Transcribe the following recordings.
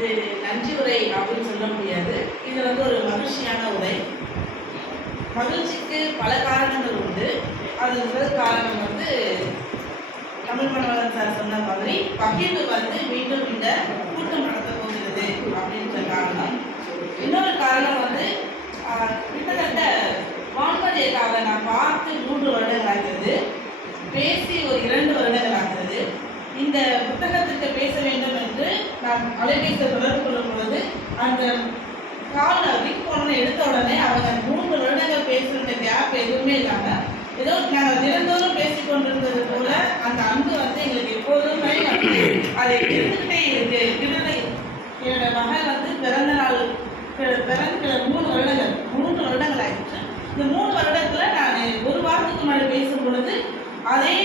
இது நன்றி உரை அப்படின்னு சொல்ல முடியாது. இது வந்து ஒரு மகிழ்ச்சியான உரை. மகிழ்ச்சிக்கு பல காரணங்கள் உண்டு. அது முதல் காரணம் வந்து தமிழ் மனவளன் சார் சொன்ன மாதிரி பகிர்வு வந்து மீண்டும் இந்த கூட்டம் நடத்த போகிறது அப்படின்ற காரணம். இன்னொரு காரணம் வந்து கிட்டத்தட்ட வான்மதியக்காக நான் பார்த்து 3 வருடங்கள் ஆகிறது, பேசி ஒரு 2 வருடங்கள் ஆகிறது. இந்த புத்தகத்திற்கு பேச வேண்டும் என்று நான் அலைபேசியில் தொடர்பு கொள்ளும் பொழுது அந்த கால் ரிக் போன எடுத்த உடனே அவங்க 3 வருடங்கள் பேசுகிற கேப் எதுவுமே இல்லாமல் ஏதோ நாங்கள் தினந்தோறும் பேசி கொண்டிருந்தது போல அந்த அன்பு வந்து எங்களுக்கு எப்போதுமே அதை இருந்துக்கிட்டே இருக்கு. என்னோட மகன் வந்து பிறந்த 3 வருடங்கள் ஆயிடுச்சு. இந்த 3 வருடத்தில் நான் 1 வாரத்துக்கு முன்னாடி பேசும் பொழுது அதே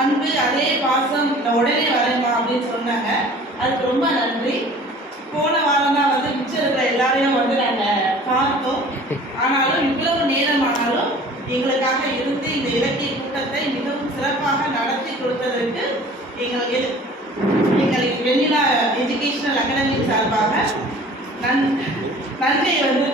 அன்பு அதே பாசம் உடனே வரேம்மா அப்படின்னு சொன்னாங்க. அதுக்கு ரொம்ப நன்றி. போன வாரம் தான் வந்து மிச்சம் இருக்கிற எல்லாரையும் வந்து நாங்கள் பார்த்தோம். ஆனாலும் இவ்வளவு நேரம் ஆனாலும் எங்களுக்காக இருந்து இந்த இலக்கிய கூட்டத்தை மிகவும் சிறப்பாக நடத்தி கொடுத்ததற்கு எங்களுக்கு வெண்ணிலா எஜுகேஷனல் அகாடமி சார்பாக நன்றியை வந்து